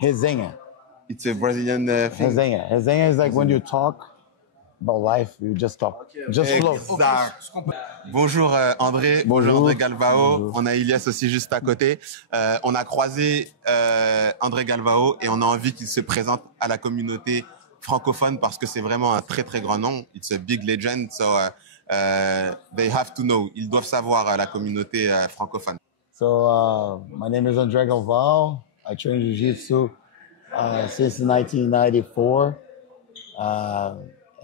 Resenha. It's a Brazilian thing. Resenha. Resenha is like when you talk about life, you just talk. Just flow. Exact. Bonjour André. Bonjour. André GALVAO. Bonjour. On a Ilias aussi juste à côté. On a croisé André GALVAO et on a envie qu'il se présente à la communauté francophone parce que c'est vraiment un très très grand nom. It's a big legend. So they have to know. Ils doivent savoir la communauté francophone. So my name is André GALVAO. I train Jiu-Jitsu since 1994.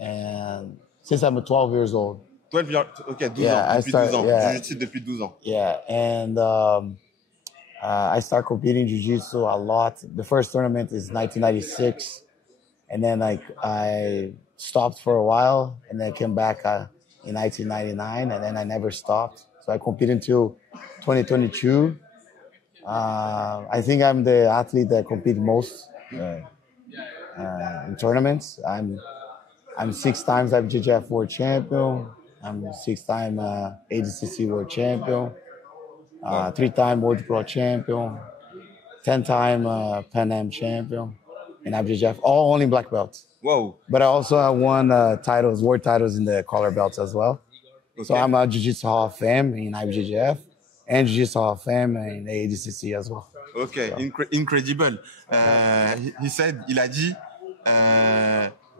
And since I'm 12 years old. 12 years, okay, 12 yeah, ans, depuis 12 ans. Yeah. Jiu-Jitsu depuis 12 ans. Yeah, and I started competing Jiu-Jitsu a lot. The first tournament is 1996. And then like I stopped for a while and then came back in 1999 and then I never stopped. So I competed until 2022. I think I'm the athlete that compete most in tournaments. I'm 6 times IBJJF world champion. I'm 6-time ADCC world champion. 3-time world pro champion. 10-time Pan Am champion. And IBJJF, all only black belts. Whoa. But I also won titles, world titles in the color belts as well. Okay. So I'm a Jiu-Jitsu Hall of Fame in IBJJF and Jiu-Jitsu Hall of Fame in the ADCC as well. Okay, so. Incredible. He said, il a dit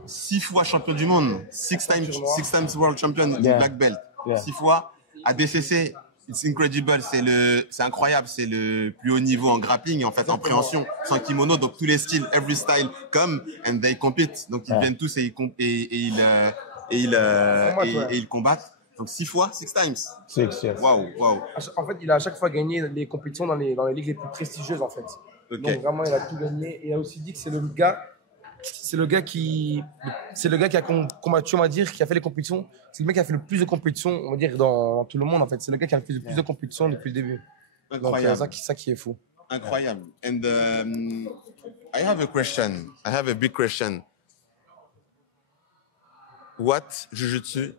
6 fois champion du monde, 6 times world champion in black belt, 6 fois ADCC. It's incredible, c'est incroyable, c'est le plus haut niveau en grappling, en fait, en préhension, sans kimono, donc tous les styles, every style come and they compete. Donc ils viennent tous et ils combattent. Donc 6 fois, 6 times. 6, yes. Wow, wow. En fait, il a à chaque fois gagné les compétitions dans les ligues les plus prestigieuses, en fait. Okay. Donc vraiment, il a tout gagné. Et il a aussi dit que c'est le gars qui a combattu, on va dire, qui a fait les compétitions. C'est le mec qui a fait le plus de compétitions, on va dire, dans tout le monde, en fait. C'est le gars qui a fait le plus de compétitions depuis le début. Incroyable. Donc, ça qui est fou. Incroyable. And I have a question. I have a big question. What Jiu-Jitsu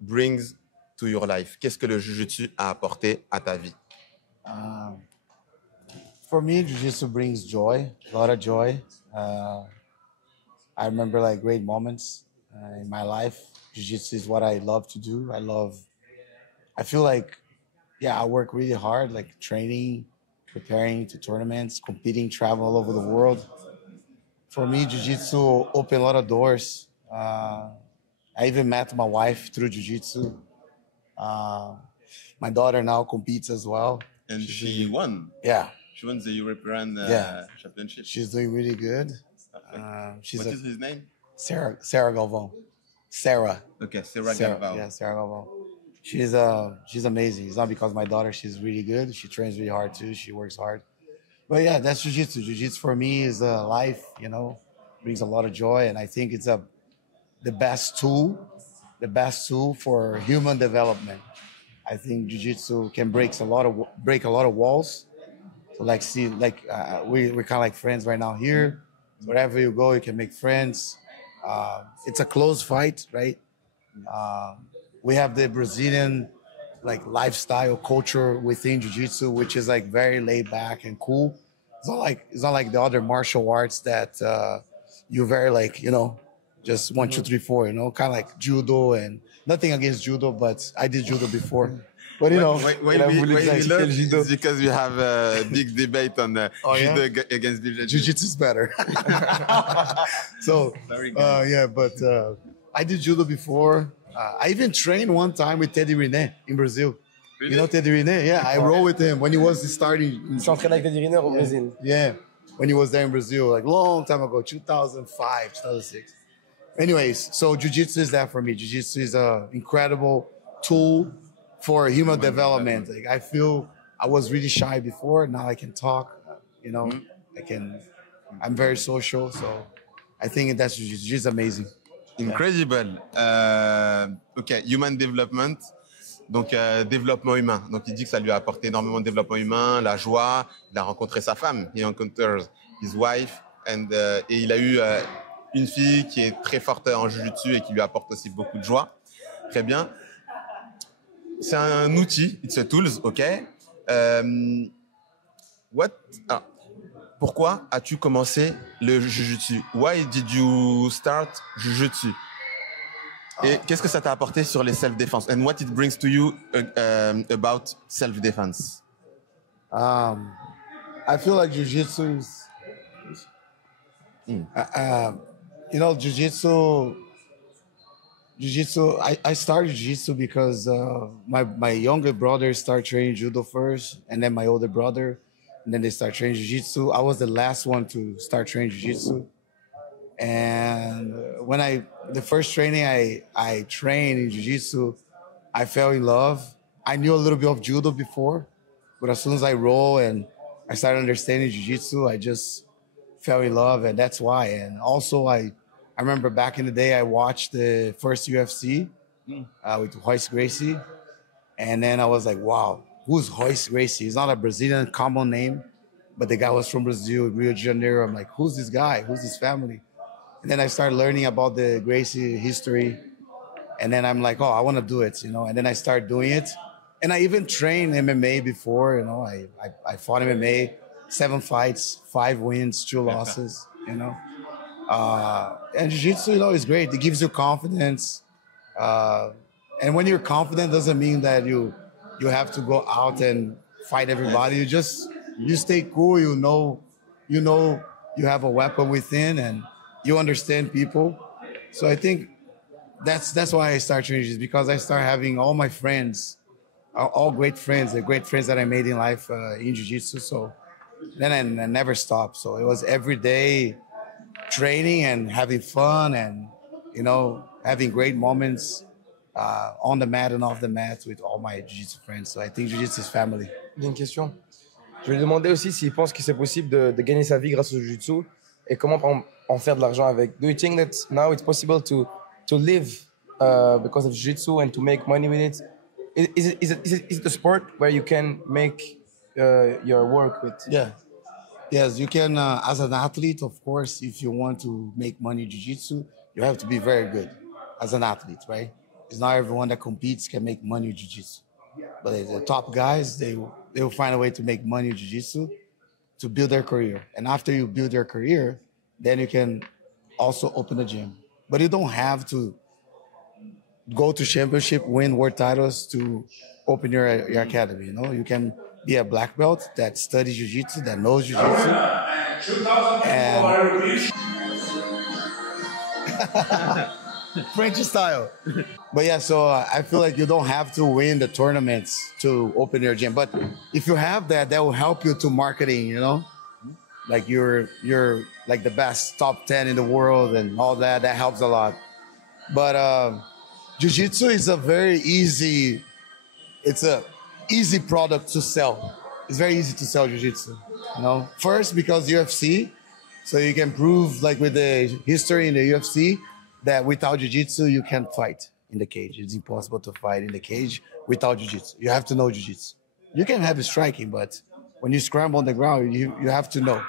brings to your life? Qu'est-ce que le Jiu-Jitsu a apporté à ta vie? For me, Jiu-Jitsu brings joy, a lot of joy. I remember like great moments in my life. Jiu-Jitsu is what I love to do. I feel like, I work really hard, like training, preparing to tournaments, competing, travel all over the world. For me, Jiu-Jitsu opened a lot of doors. I even met my wife through Jiu-Jitsu. My daughter now competes as well. And she won. Yeah. She won the European Championship. She's doing really good. What is his name? Sarah GALVAO. Sarah. Okay, Sarah GALVAO. Yeah, Sarah GALVAO. She's amazing. It's not because of my daughter. She's really good. She trains really hard too. She works hard. But yeah, that's Jiu-Jitsu. Jiu-Jitsu for me is a life, brings a lot of joy. And I think it's the best tool for human development. I think Jiu-Jitsu can break a lot of walls. So we're kind of like friends right now here. Wherever you go, you can make friends. It's a close fight, right? We have the Brazilian lifestyle culture within Jiu-Jitsu, which is very laid back and cool. It's not like the other martial arts that you're very just 1, 2, 3, 4, kind of like judo, and nothing against judo, but I did judo before. But why we love judo is because we have a big debate on judo against BJJ. Jiu-Jitsu is better. So but I did judo before. I even trained one time with Teddy Riner in Brazil. Really? You know Teddy Riner? Yeah, I rolled with him when he was starting. S'entraîne avec Teddy Riner au Brésil. Yeah, when he was there in Brazil, long time ago, 2005, 2006. Anyways, so Jiu-Jitsu is that for me. Jiu-Jitsu is an incredible tool for human development. I feel I was really shy before. Now I can talk, I'm very social. So I think that's Jiu-Jitsu. Jiu-Jitsu is amazing. Incredible. OK, human development. Donc, développement humain. Donc, il dit que ça lui a apporté énormément de développement humain, la joie. Il a rencontré sa femme. He encounters his wife. Et il a eu une fille qui est très forte en jiu-jitsu et qui lui apporte aussi beaucoup de joie. Très bien. C'est un outil. It's a tools, OK. pourquoi as-tu commencé le jujitsu? Why did you start jujitsu? Et qu'est-ce que ça t'a apporté sur les self-defense? And what it brings to you about self-defense? I feel like jiu-jitsu is, you know, jiu-jitsu, I started jiu-jitsu because my younger brother started training judo first, and then my older brother, and then they started training jiu-jitsu. I was the last one to start training jiu-jitsu. And when the first training I trained in jiu-jitsu, I fell in love. I knew a little bit of judo before, but as soon as I roll and I started understanding jiu-jitsu, I just fell in love, and that's why. And also, I remember back in the day, I watched the first UFC with Royce Gracie, and then I was like, wow, who's Royce Gracie? He's not a Brazilian common name, but the guy was from Brazil, Rio de Janeiro. I'm like, who's this guy? Who's his family? And then I started learning about the Gracie history, and then I'm like, oh, I want to do it, you know. And then I started doing it. And I even trained MMA before, you know. I fought MMA, 7 fights, 5 wins, 2 losses, you know. And jiu-jitsu, you know, is great. It gives you confidence. And when you're confident, doesn't mean that you have to go out and fight everybody. You stay cool. You know you have a weapon within, and you understand people. So I think that's why I started training jiu-jitsu, because I started having all my friends, all great friends, the great friends that I made in life in jiu-jitsu. So then I never stopped. So it was every day training and having fun, and, you know, having great moments on the mat and off the mat with all my jiu-jitsu friends. So I think jiu-jitsu is family. J'ai une question. Je lui ai demandé aussi s'il pense que c'est possible de gagner sa vie grâce au jiu-jitsu et comment en faire de l'argent avec. Do you think that now it's possible to live because of jiu-jitsu and to make money with it? Is it a sport where you can make your work with? Yeah. Yes, you can, as an athlete, of course, if you want to make money in jiu-jitsu, you have to be very good as an athlete, right? It's not everyone that competes can make money in jiu-jitsu. But the top guys, they will find a way to make money in jiu-jitsu to build their career. And after you build your career, then you can also open a gym. But you don't have to go to championship, win world titles to open your academy, you know? You can be a black belt that studies jiu-jitsu, that knows jiu-jitsu. And French style. But yeah, so I feel like you don't have to win the tournaments to open your gym. But if you have that will help you to marketing, you know? Like you're like the best top 10 in the world and all that. That helps a lot. But jiu-jitsu is it's a easy product to sell. It's very easy to sell jiu-jitsu, you know? First, because UFC, so you can prove, like with the history in the UFC, that without jiu-jitsu, you can't fight in the cage. It's impossible to fight in the cage without jiu-jitsu. You have to know jiu-jitsu. You can have striking, but when you scramble on the ground, you have to know.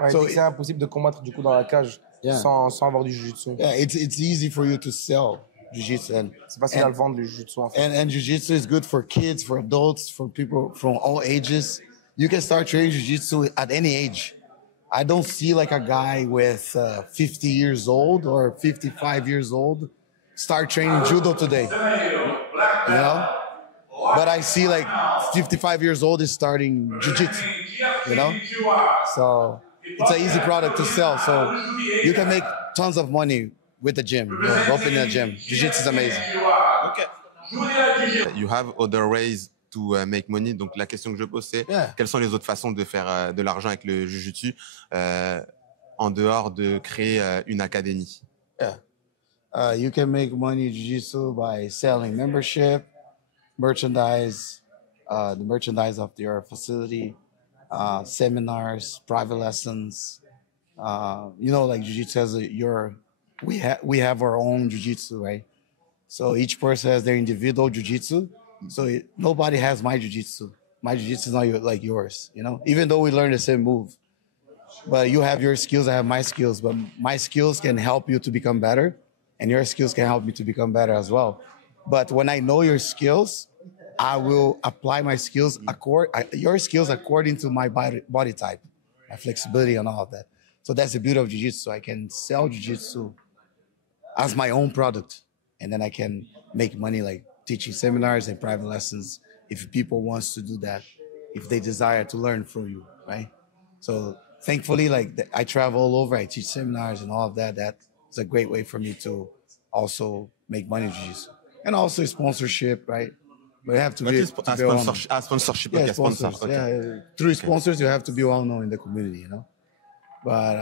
Ouais, so c'est impossible de combattre du coup dans la cage sans avoir du jiu-jitsu. Yeah, it's easy for you to sell jiu-jitsu. C'est facile à le vendre, le jiu-jitsu, en fait. And jiu-jitsu is good for kids, for adults, for people from all ages. You can start training jiu-jitsu at any age. I don't see like a guy with 50 years old or 55 years old start training judo today, you know? But I see like 55 years old is starting jiu-jitsu, you know? So it's an easy product to sell. So you can make tons of money with the gym, you know, opening a gym. Jiu-jitsu is amazing. Okay. You have other ways to make money. Donc la question que je pose, c'est quelles sont les autres façons de faire de l'argent avec le jiu-jitsu en dehors de créer une académie? Yeah. You can make money in jiu-jitsu by selling membership, merchandise, the merchandise of your facility, seminars, private lessons. You know, like jiu-jitsu has we have our own jiu-jitsu, right? So each person has their individual jiu-jitsu. So nobody has my jiu-jitsu. My jiu-jitsu is not like yours, you know? Even though we learn the same move. But you have your skills, I have my skills. But my skills can help you to become better, and your skills can help me to become better as well. But when I know your skills, I will apply my skills, your skills according to my body type. have flexibility and all of that. So that's the beauty of jiu-jitsu. I can sell jiu-jitsu as my own product, and then I can make money like teaching seminars and private lessons if people wants to do that, if they desire to learn from you, right? So thankfully, like I travel all over, I teach seminars and all of that. That's a great way for me to also make money in jiu-jitsu. And also sponsorship, right? But you have to be sponsorship. Yeah, sponsors. Okay. Yeah, through sponsors, you have to be well known in the community, you know. But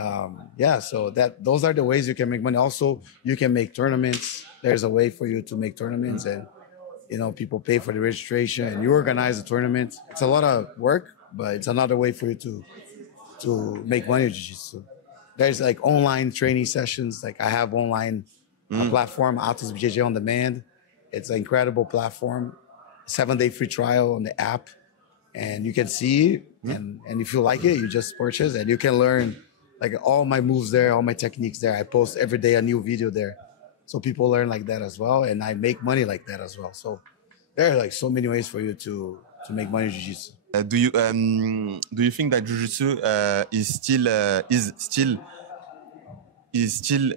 yeah, so those are the ways you can make money. Also, you can make tournaments. There's a way for you to make tournaments, and you know, people pay for the registration, and you organize the tournament. It's a lot of work, but it's another way for you to make money with jiu-jitsu. There's like online training sessions. Like I have online platform, IliasBJJ on demand. It's an incredible platform. 7-day free trial on the app, and you can see, and if you like it, you just purchase, and you can learn like all my moves there, all my techniques there. I post every day a new video there, so people learn like that as well, and I make money like that as well. So there are like so many ways for you to make money in jiu-jitsu. Do you think that jiu-jitsu is still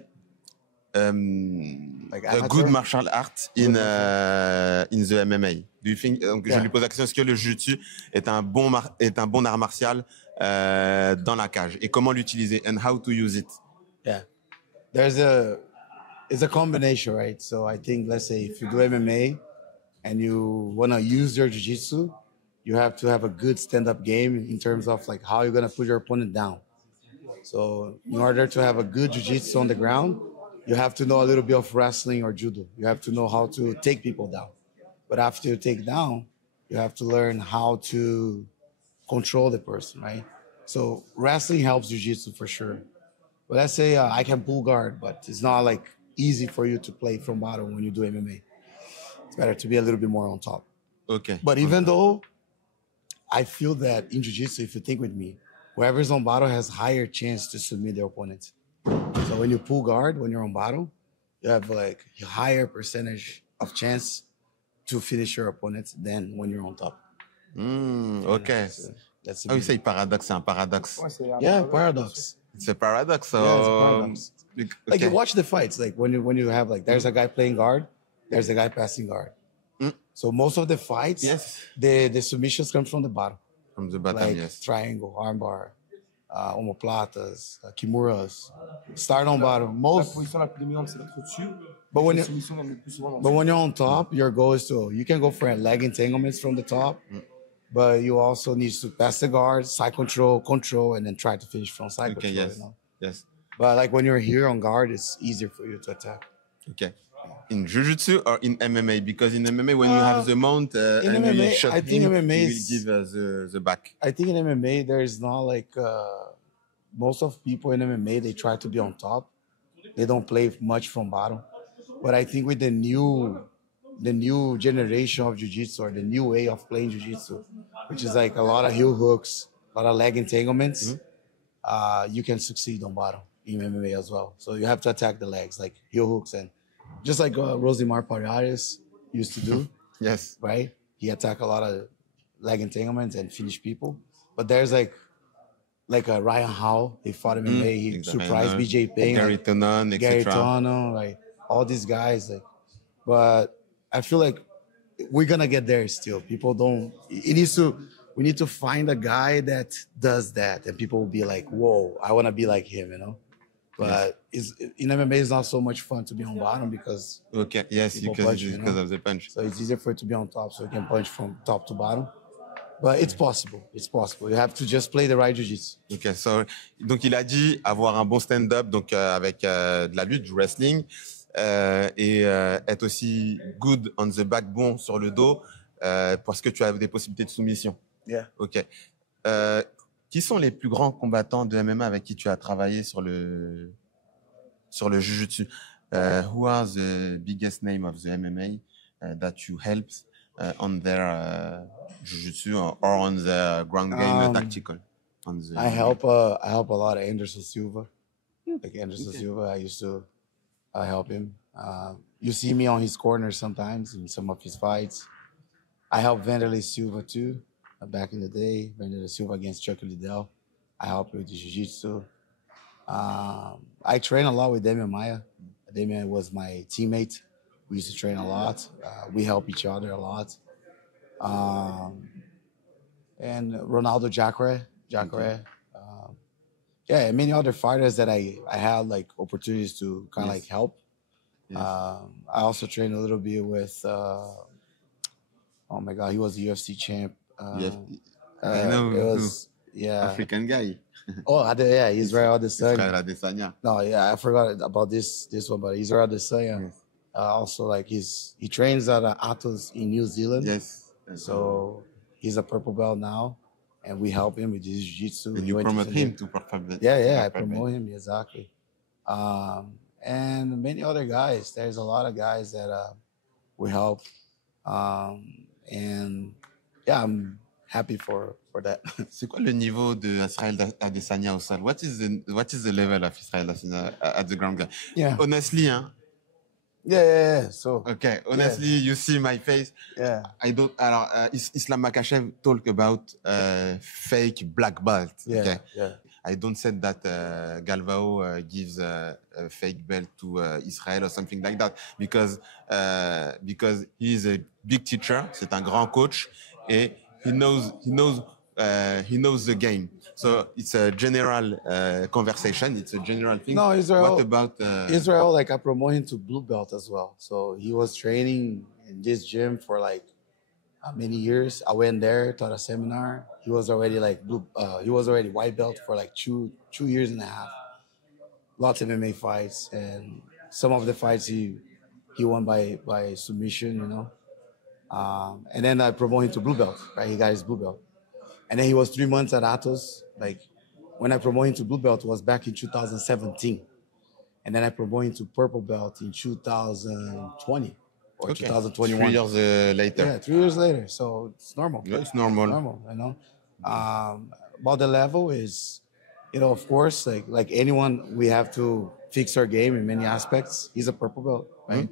like a good martial art in the MMA? Do you think? Donc, je lui pose la question, est-ce que le jiu-jitsu est un bon art martial dans la cage, et comment l'utiliser, and how to use it? Yeah, it's a combination, right? So I think, let's say if you do MMA and you want to use your jiu-jitsu, you have to have a good stand-up game in terms of like how you're going to put your opponent down. So in order to have a good jiu-jitsu on the ground, you have to know a little bit of wrestling or judo. You have to know how to take people down. But after you take down, you have to learn how to control the person, right? So wrestling helps jiu-jitsu for sure. But let's say I can pull guard, but it's not like easy for you to play from bottom when you do MMA. It's better to be a little bit more on top. Okay. But even though I feel that in jiu-jitsu, if you think with me, whoever's on bottom has higher chance to submit their opponent. So when you pull guard, when you're on bottom, you have like a higher percentage of chance to finish your opponent than when you're on top. Okay. That's we say paradox, c'est un paradox. Yeah, paradox. It's a paradox. So yeah, it's a paradox. Okay. Like you watch the fights, like when you have like there's a guy playing guard, there's a guy passing guard. So most of the fights, the submissions come from the bottom. From the bottom, like yes. Triangle, armbar, omoplatas, kimuras. Start on bottom. Most. But when you're on top, your goal is you can go for leg entanglements from the top, but you also need to pass the guard, side control, and then try to finish from side control. Yes. You know? Yes. But like when you're here on guard, it's easier for you to attack. Okay. In jiu-jitsu or in MMA? Because in MMA, when you have the mount and MMA, you shot I think him, MMA you will give the back. I think in MMA, there's not like most of people in MMA, they try to be on top. They don't play much from bottom. But I think with the new generation of jiu-jitsu, or the new way of playing jiu-jitsu, which is like a lot of heel hooks, a lot of leg entanglements, you can succeed on bottom in MMA as well. So you have to attack the legs, like heel hooks, and just like Rosimar Pariaris used to do. Yes. Right? He attacked a lot of leg entanglements and finished people. But there's like a Ryan Howell, he fought MMA, he surprised BJ Payne, Gary Tonon, etc. Gary Tonon, like all these guys. Like, but I feel like we're gonna get there still. People don't. We need to find a guy that does that, and people will be like, "Whoa, I want to be like him," you know. But in MMA, it's not so much fun to be on bottom because because of the punch. So it's easier for it to be on top, so you can punch from top to bottom. But it's possible. It's possible. You have to just play the right jiu-jitsu. Okay, so donc il a dit avoir un bon stand-up, donc avec de la lutte, du wrestling, et être aussi good on the back, bon sur le dos, parce que tu as des possibilités de soumission. Yeah. Ok. Qui sont les plus grands combattants de MMA avec qui tu as travaillé sur le jiu-jitsu? Who are the biggest name of the MMA that you helped on their jiu-jitsu or on the ground game tactical? I help a lot of Anderson Silva. Like Anderson Silva, I used to help him. You see me on his corner sometimes in some of his fights. I helped Vanderlei Silva too. Back in the day, Vanderlei Silva against Chuck Liddell. I help him with the jiu-jitsu. I train a lot with Damian Maia. Damian was my teammate. We used to train a lot. We help each other a lot. And Ronaldo Jacare. Yeah, and many other fighters that I had like opportunities to kind of like help. Yes. I also trained a little bit with, oh my God, he was the UFC champ. I know. It was, yeah. African guy. Oh, yeah, Israel Adesanya. Israel Adesanya. No, yeah, I forgot about this one, but Israel Adesanya. Yes. Also, like he trains at Atos in New Zealand. Yes. So he's a purple belt now, and we help him with his jiu-jitsu. And you promote him to purple belt. Yeah, I promote him, exactly. And many other guys. There's a lot of guys that we help. And yeah, I'm happy for that. C'est quoi le niveau de Israel Adesanya au sol? What is the level of Israel Adesanya at the ground? Yeah. Honestly, hein? Yeah. So. Okay. Honestly, you see my face. Yeah. I don't. Islam Makhachev talk about fake black belt. Yeah. Okay. Yeah. I don't say that Galvao gives a fake belt to Israel or something like that because he is a big teacher. C'est un grand coach et he knows the game. So it's a general conversation. It's a general thing. No, Israel. What about Israel? Like I promote him to blue belt as well. So he was training in this gym for like many years. I went there, taught a seminar. He was already like he was already white belt for like two years and a half. Lots of MMA fights, and some of the fights he won by submission, you know. And then I promoted him to blue belt, right? He got his blue belt. And then he was 3 months at Atos. Like when I promoted him to blue belt was back in 2017. And then I promoted him to purple belt in 2020 or 2021. 3 years later. Yeah, 3 years later. So it's normal. Yeah, it's normal. Normal, you know. About the level is, you know, of course, like anyone, we have to fix our game in many aspects. He's a purple belt, right?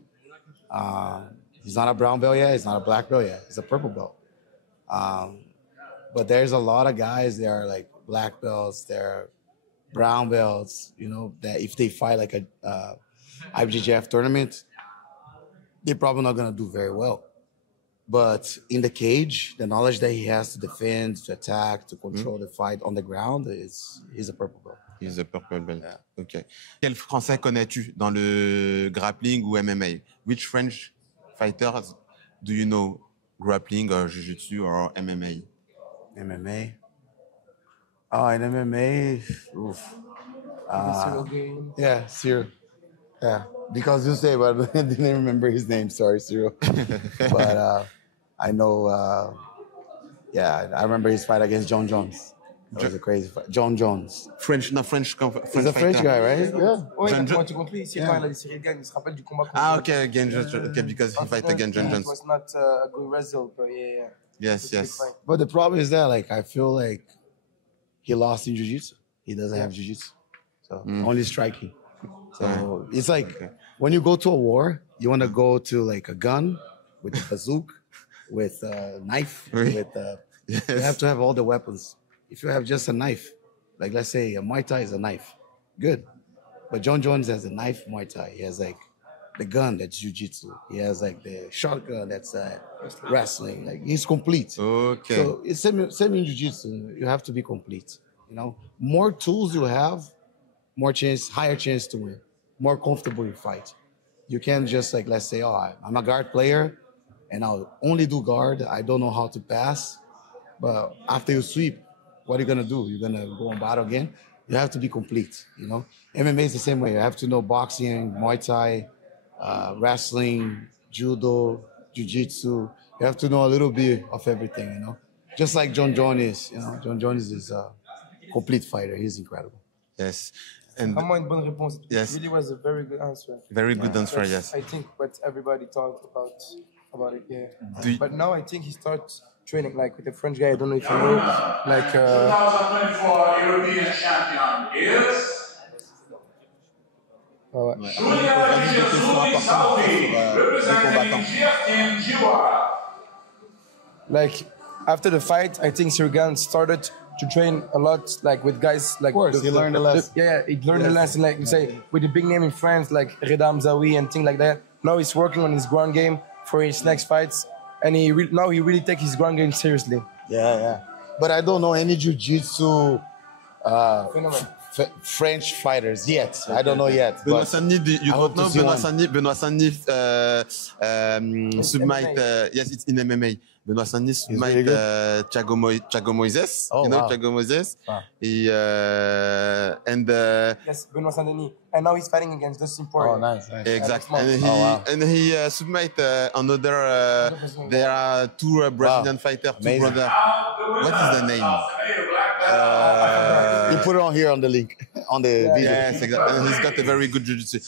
He's not a brown belt yet. He's not a black belt yet. He's a purple belt. But there's a lot of guys that are like black belts, they're brown belts, you know, that if they fight like a IBJJF tournament, they're probably not going to do very well. But in the cage, the knowledge that he has to defend, to attack, to control the fight on the ground, he's a purple belt. He's a purple belt. Yeah. Okay. Quel Français connais-tu dans le grappling ou MMA? Which French fighters do you know grappling or jiu-jitsu or MMA? MMA. Oh, in MMA, oof. Cyril GANE. Yeah, Cyril. Yeah, because you say, but I didn't remember his name. Sorry, Cyril. But I know. Yeah, I remember his fight against Jon Jones. That was a crazy fight. Jon Jones. French He's a fighter. French guy, right? Yeah. Oui, quand tu compris, ici, quand il a dit Cyril GANE, il se rappelle du combat. Okay, because he fight against Jon Jones. It was not a good result, but yeah. Yes. But the problem is that, like, I feel like he lost in jiu-jitsu. He doesn't have jiu-jitsu. So only striking. So it's like when you go to a war, you want to go to like a gun with a bazooka, with a knife, with you have to have all the weapons. If you have just a knife, like let's say a Muay Thai is a knife, good. But Jon Jones has a knife Muay Thai. He has like the gun that's jiu-jitsu. He has like the shotgun that's wrestling. Like he's complete. Okay. So it's same in jiu-jitsu. You have to be complete. You know, more tools you have, higher chance to win, more comfortable you fight. You can't just like, let's say, oh, I'm a guard player and I'll only do guard. I don't know how to pass. But after you sweep, what are you going to do? You're going to go and battle again? You have to be complete, you know? MMA is the same way. You have to know boxing, Muay Thai, wrestling, judo, jiu-jitsu. You have to know a little bit of everything, you know? Just like Jon Jones is, you know? Jon Jones is a complete fighter. He's incredible. Yes. And Vraiment une bonne réponse. Yes. It really was a very good answer. Very good answer, That's, yes. I think what everybody talked about it, yeah. But now I think he starts training like with a French guy. I don't know if you know, like. 2024 European champion is. Like after the fight, I think Cyril GANE started to train a lot, like with guys like. Of course, he learned the lesson. He learned the lesson, like you say, with the big name in France, like Reda Mzaoui and things like that. Now he's working on his ground game for his next fights, and now he really takes his ground game seriously. Yeah. But I don't know any jiu-jitsu French fighters yet. I don't know yet. Benoit Saint-Denis, you don't know Benoit Saint-Denis submit, yes, it's in MMA. Benoit Saint-Denis submit Thiago Moises. Oh, you know wow. Thiago Moises? Wow. Yes, Benoit Saint-Denis. And now he's fighting against Dustin Poirier. Oh, nice. Exactly. And he submit another, there are two Brazilian fighters, two brothers. What is the name? You put it on here on the link, on the video. Yes, exactly. And he's got a very good jiu-jitsu.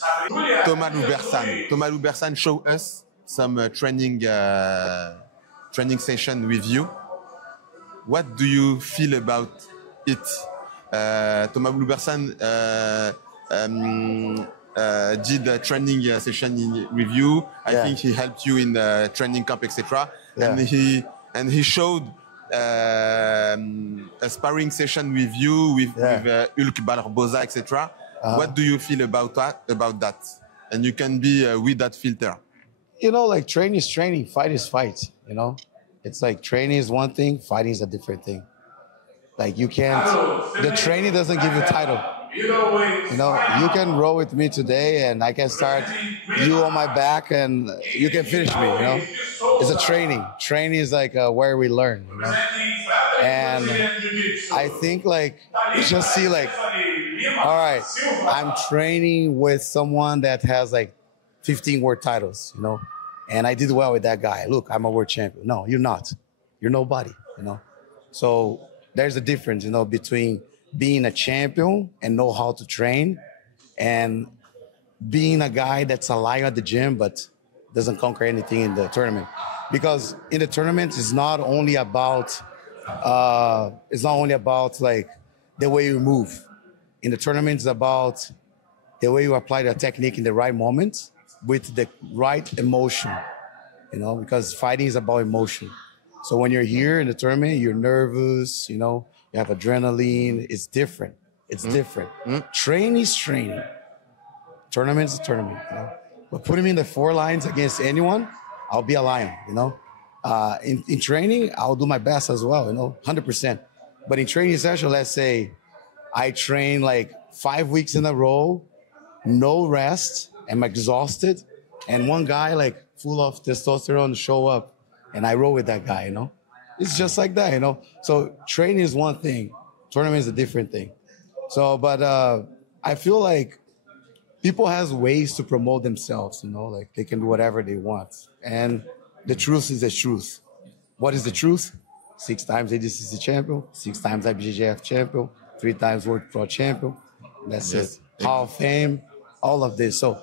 Thomas Loubersanes. Thomas Loubersanes show us some training session with you. What do you feel about it? Thomas Loubersanes did a training session with you. I think he helped you in the training camp, etc. And he showed a sparring session with you with Hulk Barboza, etc. What do you feel about that? And you can be with that filter. You know, like training is training, fight is fight. You know, it's like training is one thing, fighting is a different thing. Like you can't. The training doesn't give you title. You know, you can roll with me today, and I can start you on my back, and you can finish me. You know, it's a training. Training is like where we learn. You know? And I think like you just see like, all right, I'm training with someone that has like 15 world titles. You know, and I did well with that guy. Look, I'm a world champion. No, you're not. You're nobody. You know, so there's a difference. You know, between being a champion and know how to train and being a guy that's a liar at the gym but doesn't conquer anything in the tournament. Because in the tournament, it's not only about like the way you move. In the tournament, it's about the way you apply the technique in the right moment with the right emotion, you know, because fighting is about emotion. So when you're here in the tournament, you're nervous, you know, you have adrenaline. It's different. It's different. Training is training. Tournament is a tournament, you know. But putting me in the 4 lines against anyone, I'll be a lion, you know. In training, I'll do my best as well, you know, 100%. But in training session, let's say I train like 5 weeks in a row, no rest, I'm exhausted, and one guy like full of testosterone show up, and I roll with that guy, you know. It's just like that, you know. So training is one thing, tournament is a different thing. So, but I feel like people has ways to promote themselves, you know, like they can do whatever they want. And the truth is the truth. What is the truth? 6 times ADCC champion, 6 times IBJJF champion, 3 times World Pro champion. That's it. Hall of Fame, all of this. So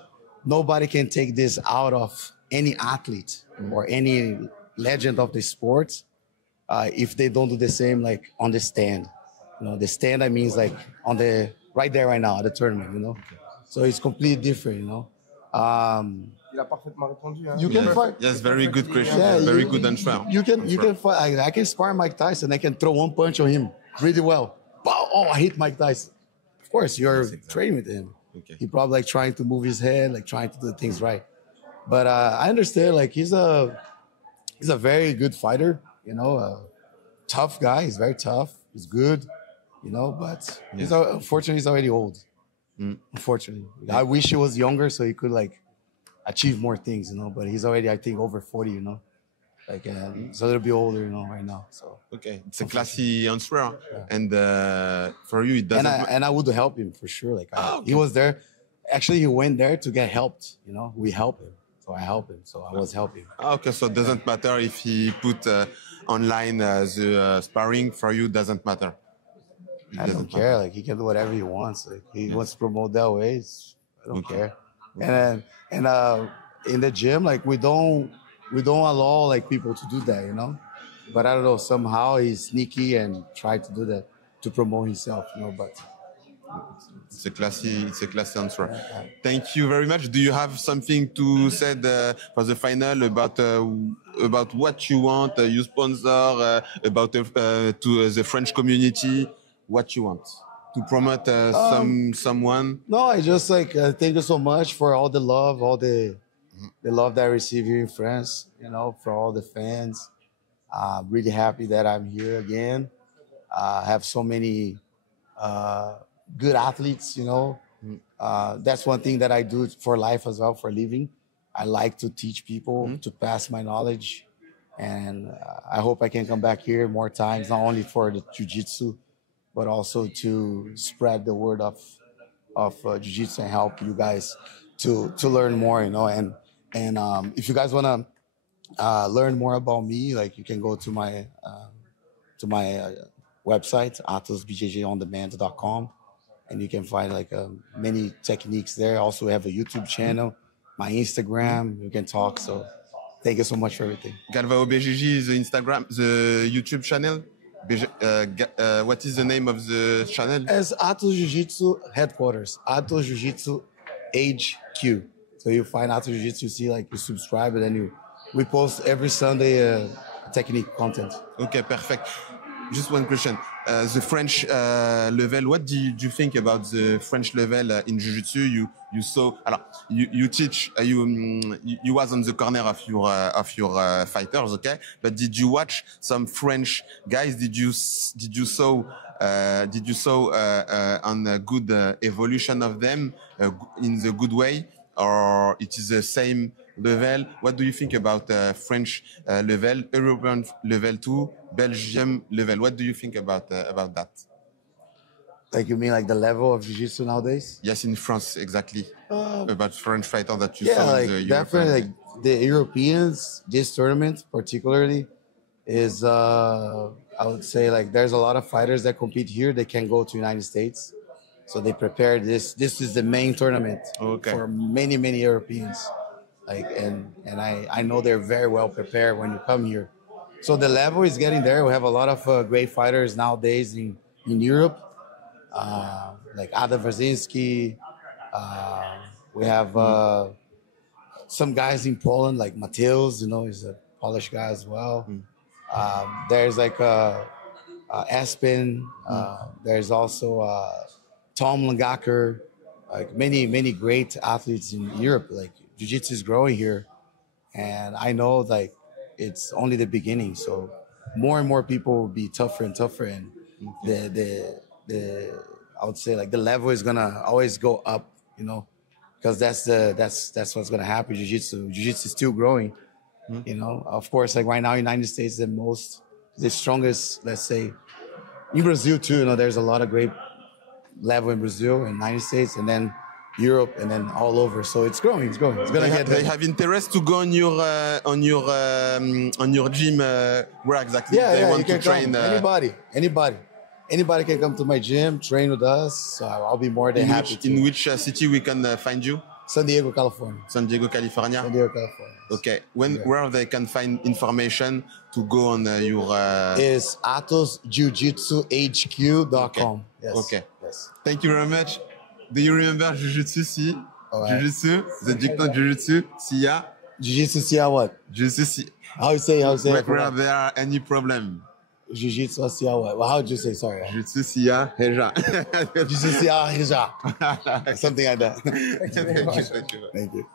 nobody can take this out of any athlete or any legend of the sport. If they don't do the same, like on the stand, you know, the stand, I means like on the, right there, right now, at the tournament, you know? So it's completely different, you know? Il a parfaitement répondu. Hein? You can fight. Yes, very good question. Yeah, very good answer. You can fight. I can spar Mike Tyson. I can throw one punch on him really well. Oh, I hit Mike Tyson. Of course, you're training with him. Okay. He probably like trying to move his head, like trying to do things right. But I understand, like he's a very good fighter, you know, a tough guy. He's very tough. He's good, you know, but unfortunately, he's already old. Unfortunately. I wish he was younger so he could like achieve more things, you know, but he's already, I think, over 40, you know. Like, he's a little bit older, you know, right now. So okay, it's a classy answer, and for you, it doesn't. And I would help him for sure. Like, he was there. Actually, he went there to get helped. You know, we help him, so I help him. So I was helping. Okay, so it doesn't matter if he put online the sparring for you. Doesn't matter. I don't care. Like, he can do whatever he wants. Like, he wants to promote that way. I don't care. And in the gym, like we don't allow like people to do that, you know. But I don't know, somehow he's sneaky and tried to do that to promote himself, you know. But It's a classy answer. Thank you very much. Do you have something to say for the final about what you want, you sponsor, about to the French community, what you want to promote someone? No, I just like thank you so much for all the love, the love that I receive here in France. You know, for all the fans. I'm really happy that I'm here again. I have so many good athletes, you know. That's one thing that I do for life as well, for living. I like to teach people, to pass my knowledge. And I hope I can come back here more times, not only for the jiu-jitsu, but also to spread the word of jiu-jitsu and help you guys to learn more, you know. And if you guys want to learn more about me, like you can go to my website, IliasBJJ and you can find like many techniques there. Also, we have a YouTube channel, my Instagram. We can talk. So, thank you so much for everything. GALVAO BJJ is the Instagram, the YouTube channel. What is the name of the channel? It's Atos Jiu-Jitsu headquarters, Atos Jiu-Jitsu HQ. So you find Atos Jiu-Jitsu, you see like you subscribe, and then we post every Sunday technique content. Okay, perfect. Just one question. The French level, what do you think about the French level in Jiu-Jitsu? You saw, you teach, you was on the corner of your fighters, okay? But did you watch some French guys? Did you saw on a good evolution of them in the good way, or it is the same level? What do you think about French level, European level 2, Belgium level? What do you think about that? Like you mean like the level of jiu-jitsu nowadays? Yes, in France, exactly. About French fighter that you yeah, saw like in the definitely European. like the Europeans, this tournament particularly is I would say like there's a lot of fighters that compete here. They can go to United States. So they prepare this. This is the main tournament for many Europeans. Like and I know they're very well prepared when you come here. So the level is getting there. We have a lot of great fighters nowadays in Europe, like Adam Warzynski. We have some guys in Poland, like Mateusz. You know, he's a Polish guy as well. There's like Aspen. There's also Tom Langacker. Like many great athletes in Europe. Like jiu-jitsu is growing here, and I know like it's only the beginning. So more and more people will be tougher and tougher, and the I would say like the level is gonna always go up, you know, because that's what's gonna happen. Jiu-jitsu is still growing, you know. Of course, like right now, United States is the strongest. Let's say in Brazil too. You know, there's a lot of great level in Brazil and United States, and then Europe, and then all over. So it's growing. It's growing. It's gonna get there. They have interest to go on your gym. Where exactly they want to train? Anybody can come to my gym, train with us. So I'll be more than happy. In which city we can find you? San Diego, California. San Diego, California. San Diego, California. Okay. Where they can find information to go on your? Is AtosJiujitsuHQ.com. Okay. Yes. Okay. Yes. Thank you very much. Do you remember Jiu-Jitsu Si? Jiu-Jitsu, the dicton Jiu-Jitsu Siya. Jiu-Jitsu Siya what? Jiu-Jitsu Si. How you say? Where there are any problem? Jiu-Jitsu Siya what? Well, how would you say? Sorry. Jiu-Jitsu Siya Heja. Jiu-Jitsu Siya Heja. Something like that. Thank you. Thank you.